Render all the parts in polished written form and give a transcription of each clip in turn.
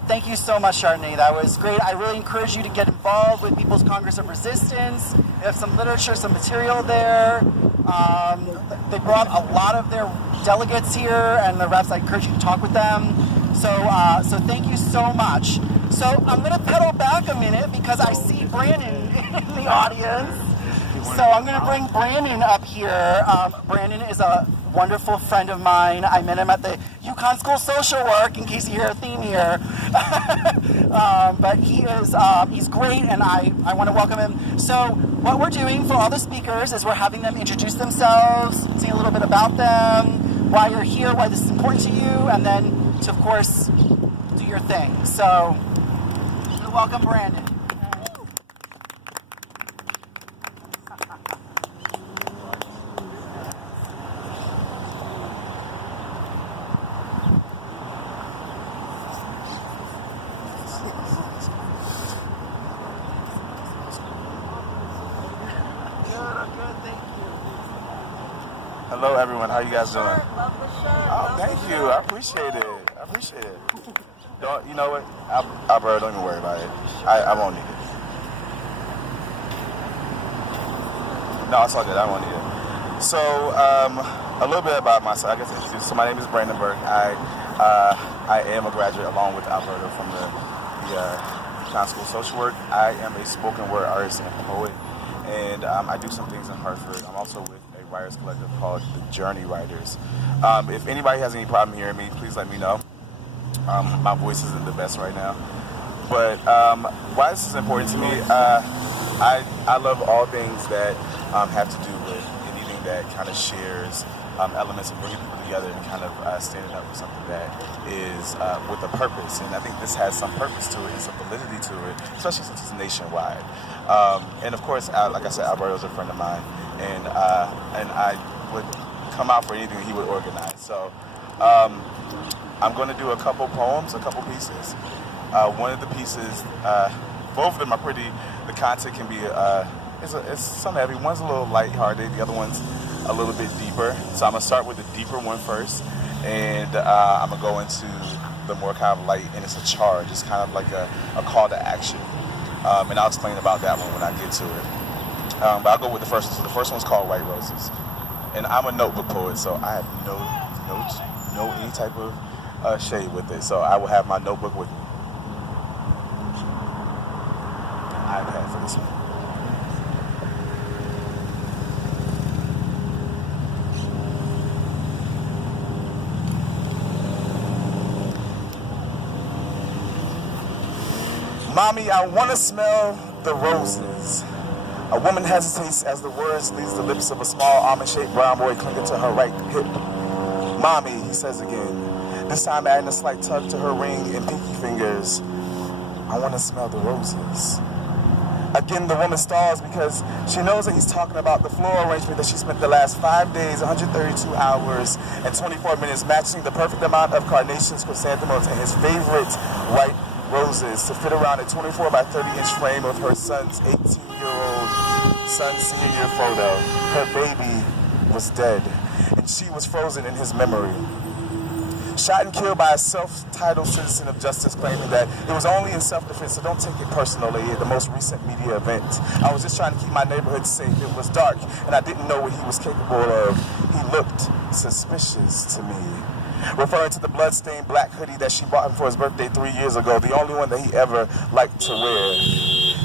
Thank you so much, Chardonnay. That was great. I really encourage you to get involved with People's Congress of Resistance. They have some literature, some material there. They brought a lot of their delegates here and the reps. I encourage you to talk with them. So thank you so much. So I'm going to pedal back a minute because I see Brandon in the audience. So I'm going to bring Brandon up here. Brandon is a wonderful friend of mine. I met him at the UConn School of Social Work, in case you hear a theme here. But he's great, and I want to welcome him. So what we're doing for all the speakers is we're having them introduce themselves, say a little bit about them, why you're here, why this is important to you, and then to, of course, do your thing. So welcome, Brandon. Hello, everyone. How you guys doing? Oh, thank you. I appreciate it. Don't, you know what? Alberto, don't even worry about it. I won't need it. No, it's all good. I won't need it. So, a little bit about myself. I guess introduce. So, my name is Brandon Burke. I am a graduate along with Alberto from the UConn School of Social Work. I am a spoken word artist and poet, and I do some things in Hartford. I'm also with a writers collective called the Journey Writers. If anybody has any problem hearing me, please let me know. My voice isn't the best right now, but why this is important to me, I love all things that have to do with anything that kind of shares elements of bringing people together and kind of standing up for something that is with a purpose. And I think this has some purpose to it and some validity to it, especially since it's nationwide. And of course, like I said, Alberto's a friend of mine, and I would come out for anything that he would organize. So I'm going to do a couple poems, a couple pieces. One of the pieces, both of them are pretty, the content can be, it's some heavy. One's a little lighthearted, the other one's a little bit deeper. So I'm going to start with the deeper one first, and I'm going to go into the more kind of light, and it's a charge. It's kind of like a call to action. And I'll explain about that one when I get to it. But I'll go with the first one. So the first one's called White Roses. And I'm a notebook poet, so I have no any type of shade with it. So I will have my notebook with me. iPad for this one. Mommy, I want to smell the roses. A woman hesitates as the words leaves the lips of a small almond-shaped brown boy clinging to her right hip. Mommy, he says again, this time adding a slight tug to her ring and pinky fingers. I want to smell the roses. Again, the woman stalls because she knows that he's talking about the floral arrangement that she spent the last 5 days, 132 hours, and 24 minutes matching the perfect amount of carnations, chrysanthemums, and his favorite white roses to fit around a 24 by 30-inch frame of her son's 18-year-old son's senior year photo. Her baby was dead, and she was frozen in his memory. Shot and killed by a self-titled citizen of justice claiming that it was only in self-defense, so don't take it personally at the most recent media event. I was just trying to keep my neighborhood safe. It was dark, and I didn't know what he was capable of. He looked suspicious to me. Referring to the blood-stained black hoodie that she bought him for his birthday 3 years ago, the only one that he ever liked to wear.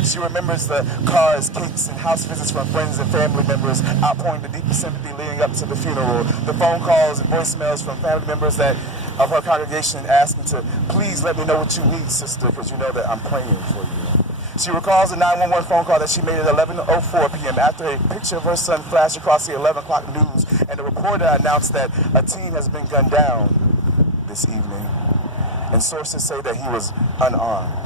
She remembers the cars, cakes, and house visits from friends and family members, outpouring the deep sympathy leading up to the funeral, the phone calls and voicemails from family members of her congregation asking to, please let me know what you need, sister, because you know that I'm praying for you. She recalls a 911 phone call that she made at 11:04 p.m. after a picture of her son flashed across the 11 o'clock news, and the reporter announced that a teen has been gunned down this evening. And sources say that he was unarmed.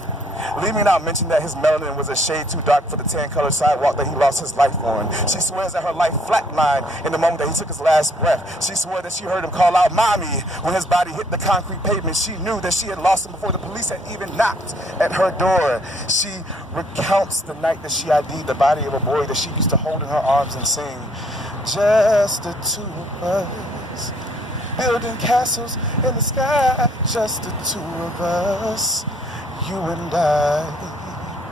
Leaving out mentioned that his melanin was a shade too dark for the tan-colored sidewalk that he lost his life on. She swears that her life flatlined in the moment that he took his last breath. She swore that she heard him call out, "Mommy," when his body hit the concrete pavement. She knew that she had lost him before the police had even knocked at her door. She recounts the night that she ID'd the body of a boy that she used to hold in her arms and sing, "Just the two of us." building castles in the sky, just the two of us, you and I.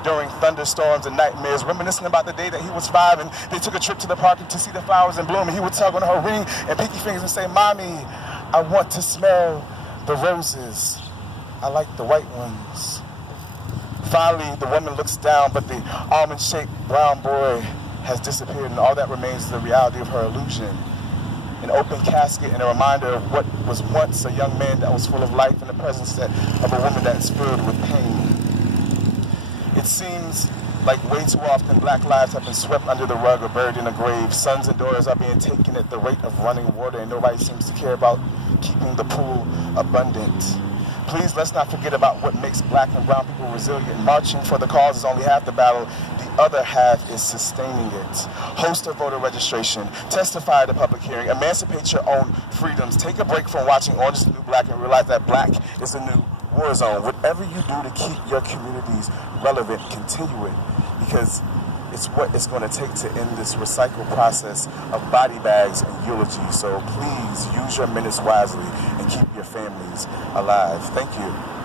During thunderstorms and nightmares, reminiscing about the day that he was 5 and they took a trip to the park to see the flowers in bloom, and he would tug on her ring and pinky fingers and say, "Mommy, I want to smell the roses. I like the white ones." Finally, the woman looks down, but the almond-shaped brown boy has disappeared, and all that remains is the reality of her illusion. An open casket and a reminder of what was once a young man that was full of life in the presence of a woman that's filled with pain. It seems like way too often black lives have been swept under the rug or buried in a grave. Sons and daughters are being taken at the rate of running water, and nobody seems to care about keeping the pool abundant. Please, let's not forget about what makes black and brown people resilient. Marching for the cause is only half the battle. The other half is sustaining it. Host a voter registration. Testify at a public hearing. Emancipate your own freedoms. Take a break from watching Orange is the New Black and realize that black is the new war zone. Whatever you do to keep your communities relevant, continue it, because it's what it's going to take to end this recycle process of body bags and eulogy. So please use your minutes wisely and keep your families alive. Thank you.